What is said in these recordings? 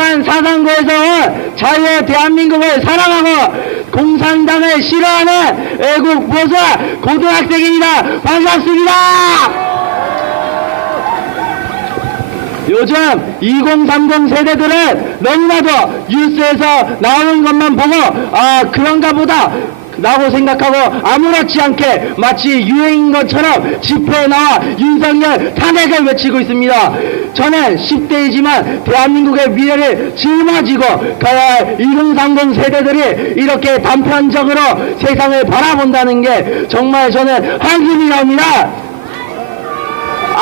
공산 사상고에서 자유의 대한민국을 사랑하고 공산당을 싫어하는 애국 보수 고등학생입니다. 반갑습니다. 요즘 2030 세대들은 너무나도 뉴스에서 나오는 것만 보고 아 그런가 보다 라고 생각하고 아무렇지 않게 마치 유행인 것처럼 집회에 나와 윤석열 탄핵을 외치고 있습니다. 저는 10대이지만 대한민국의 미래를 짊어지고 가야 할 2030 세대들이 이렇게 단편적으로 세상을 바라본다는 게 정말 저는 한숨이 나옵니다.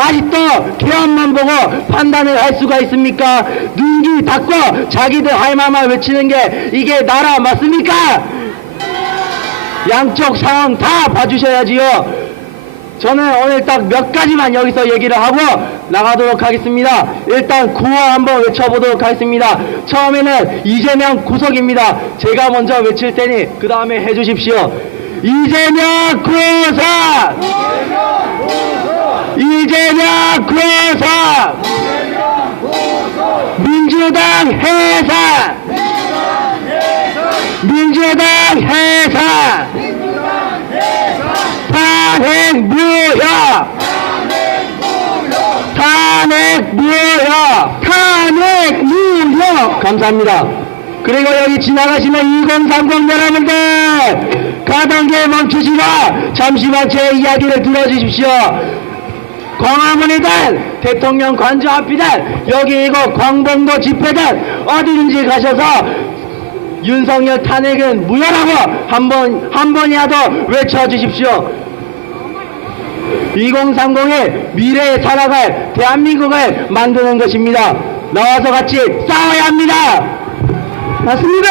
아직도 개헌만 보고 판단을 할 수가 있습니까? 눈길 닫고 자기들 할 말만 외치는 게 이게 나라 맞습니까? 양쪽 상황 다 봐주셔야지요. 저는 오늘 딱 몇 가지만 여기서 얘기를 하고 나가도록 하겠습니다. 일단 구호 한번 외쳐보도록 하겠습니다. 처음에는 이재명 구속입니다. 제가 먼저 외칠 테니 그 다음에 해주십시오. 이재명 구속! 이재명 구속! 민주당 해산! 감사합니다. 그리고 여기 지나가시는 2030 여러분들 가던게 멈추시고 잠시만 제 이야기를 들어주십시오. 광화문이든 대통령 관저 앞이든 여기 이거 광복도 집회든 어디든지 가셔서 윤석열 탄핵은 무효라고 한 번, 한 번이라도 외쳐주십시오. 2030의 미래에 살아갈 대한민국을 만드는 것입니다. 나와서 같이 싸워야 합니다. 맞습니다.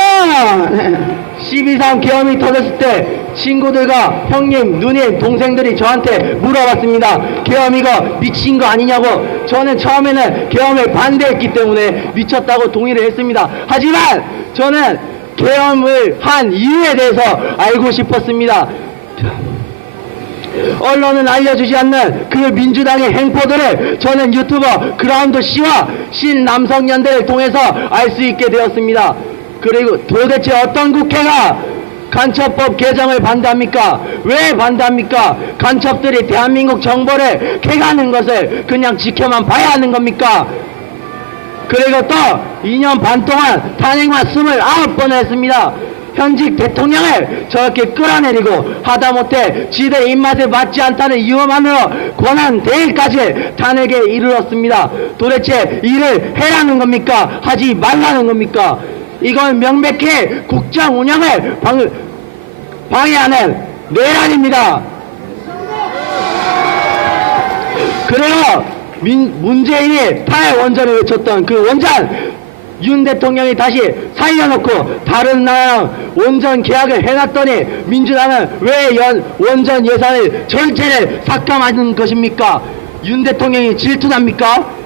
12.3 계엄이 터졌을 때 친구들과 형님, 누님, 동생들이 저한테 물어봤습니다. 계엄 이거 미친 거 아니냐고. 저는 처음에는 계엄을 반대했기 때문에 미쳤다고 동의를 했습니다. 하지만 저는 계엄을 한 이유에 대해서 알고 싶었습니다. 언론은 알려주지 않는 그 민주당의 행포들을 저는 유튜버 그라운드 씨와 신남성연대를 통해서 알 수 있게 되었습니다. 그리고 도대체 어떤 국회가 간첩법 개정을 반대합니까? 왜 반대합니까? 간첩들이 대한민국 정보를 개가는 것을 그냥 지켜만 봐야 하는 겁니까? 그리고 또 2년 반 동안 탄핵만 29번을 했습니다. 현직 대통령을 저렇게 끌어내리고 하다못해 지대 입맛에 맞지 않다는 이유만으로 권한 대행까지 탄핵에 이르렀습니다. 도대체 일을 해라는 겁니까? 하지 말라는 겁니까? 이건 명백히 국정 운영을 방, 방해하는 내란입니다. 민, 문재인이 탈원전을 외쳤던 그 원전 윤 대통령이 다시 살려놓고 다른 나라랑 원전 계약을 해놨더니 민주당은 왜 연, 원전 예산을 전체를 삭감하는 것입니까? 윤 대통령이 질투납니까?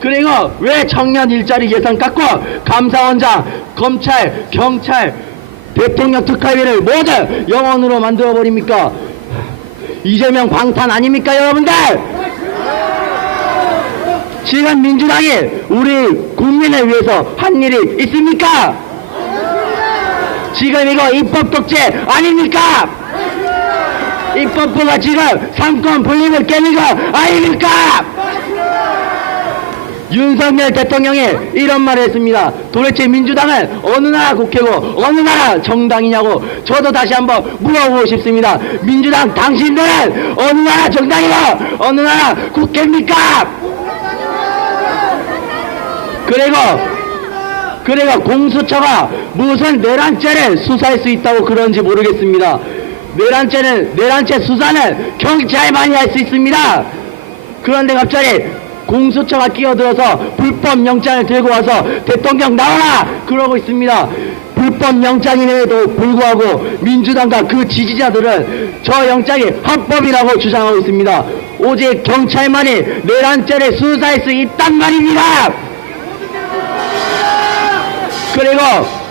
그리고 왜 청년 일자리 예산 깎고 감사원장, 검찰, 경찰, 대통령 특활비를 모두 영원으로 만들어 버립니까? 이재명 방탄 아닙니까 여러분들? 지금 민주당이 우리 국민을 위해서 한 일이 있습니까? 지금 이거 입법 독재 아닙니까? 입법부가 지금 삼권 분립을 깨는 거 아닙니까? 윤석열 대통령이 이런 말을 했습니다. 도대체 민주당은 어느 나라 국회고 어느 나라 정당이냐고 저도 다시 한번 물어보고 싶습니다. 민주당 당신들은 어느 나라 정당이고 어느 나라 국회입니까? 그리고 그리고 공수처가 무슨 내란죄를 수사할 수 있다고 그런지 모르겠습니다. 내란죄는 내란죄 수사는 경찰만이 할 수 있습니다. 그런데 갑자기 공수처가 끼어들어서 불법 영장을 들고 와서 대통령 나와라 그러고 있습니다. 불법 영장임에도 불구하고 민주당과 그 지지자들은 저 영장이 합법이라고 주장하고 있습니다. 오직 경찰만이 내란죄를 수사할 수 있단 말입니다. 그리고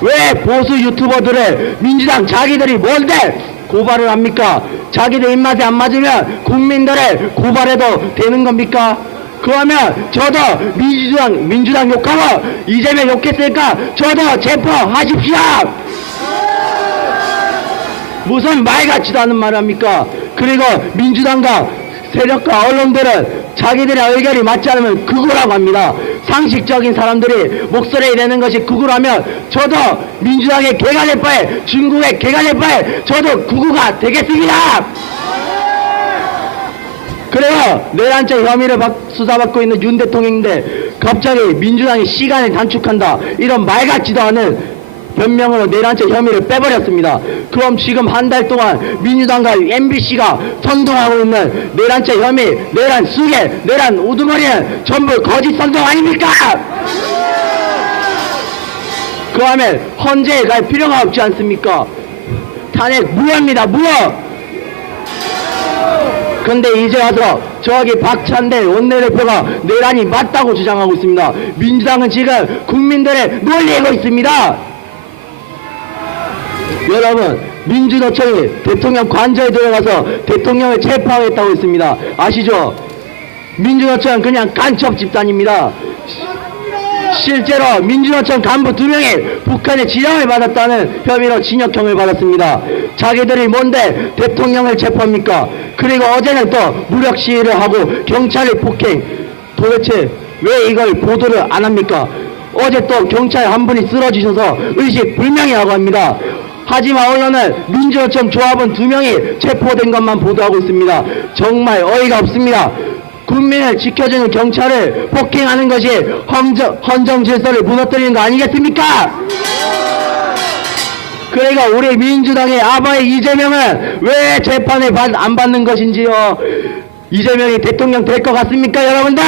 왜 보수 유튜버들을 민주당 자기들이 뭔데 고발을 합니까? 자기들 입맛에 안 맞으면 국민들을 고발해도 되는 겁니까? 그러면 저도 민주당 민주당 욕하고 이재명 욕했으니까 저도 체포하십시오. 무슨 말 같지도 않은 말을 합니까? 그리고 민주당과 세력과 언론들은 자기들의 의견이 맞지 않으면 극우라고 합니다. 상식적인 사람들이 목소리를 내는 것이 극우라면 저도 민주당의 개가 될 바에 중국의 개가 될 바에 저도 극우가 되겠습니다. 그래요. 내란죄 혐의를 받- 수사받고 있는 윤 대통령인데 갑자기 민주당이 시간을 단축한다. 이런 말 같지도 않은 변명으로 내란죄 혐의를 빼버렸습니다. 그럼 지금 한 달 동안 민주당과 MBC가 선동하고 있는 내란죄 혐의, 내란 수계, 내란 우두머리는 전부 거짓 선동 아닙니까? 그 다음에 헌재에 갈 필요가 없지 않습니까? 탄핵 무효입니다. 무효. 근데 이제 와서 저기 박찬대 원내대표가 내란이 맞다고 주장하고 있습니다. 민주당은 지금 국민들을 놀리고 있습니다. 여러분, 민주노총이 대통령 관저에 들어가서 대통령을 체포하겠다고 했습니다. 아시죠? 민주노총은 그냥 간첩 집단입니다. 실제로 민주노총 간부 두 명이 북한의 지령을 받았다는 혐의로 징역형을 받았습니다. 자기들이 뭔데 대통령을 체포합니까? 그리고 어제는 또 무력 시위를 하고 경찰을 폭행. 도대체 왜 이걸 보도를 안 합니까? 어제 또 경찰 한 분이 쓰러지셔서 의식 불명이라고 합니다. 하지만 언론은 민주노총 조합원 두 명이 체포된 것만 보도하고 있습니다. 정말 어이가 없습니다. 국민을 지켜주는 경찰을 폭행하는 것이 헌정, 헌정 질서를 무너뜨리는 거 아니겠습니까? 그러니까 우리 민주당의 아바의 이재명은 왜 재판을 받, 안 받는 것인지요? 이재명이 대통령 될 것 같습니까, 여러분들?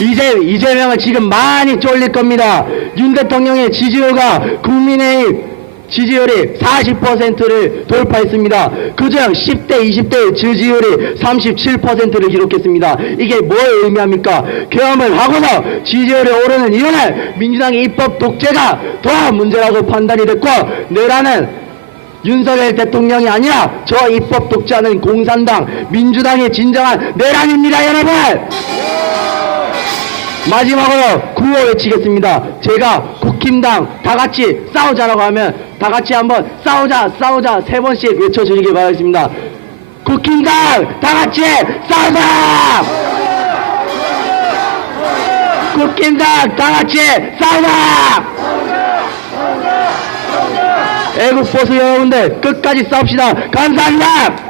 이재, 이재명은 지금 많이 쫄릴 겁니다. 윤 대통령의 지지율과 국민의힘 지지율이 40%를 돌파했습니다. 그중 10대, 20대 지지율이 37%를 기록했습니다. 이게 뭘 의미합니까? 계엄을 하고서 지지율이 오르는 이유는 민주당의 입법 독재가 더 문제라고 판단이 됐고, 내라는 윤석열 대통령이 아니라 저 입법 독재하는 공산당, 민주당의 진정한 내란입니다, 여러분! 마지막으로 구호 외치겠습니다. 제가 국힘당 다 같이 싸우자라고 하면 다 같이 한번 싸우자 싸우자 세 번씩 외쳐주시기 바라겠습니다. 국힘당 다 같이 싸우자! 국힘당 다 같이 싸우자! 애국 보수 여러분들 끝까지 싸웁시다. 감사합니다.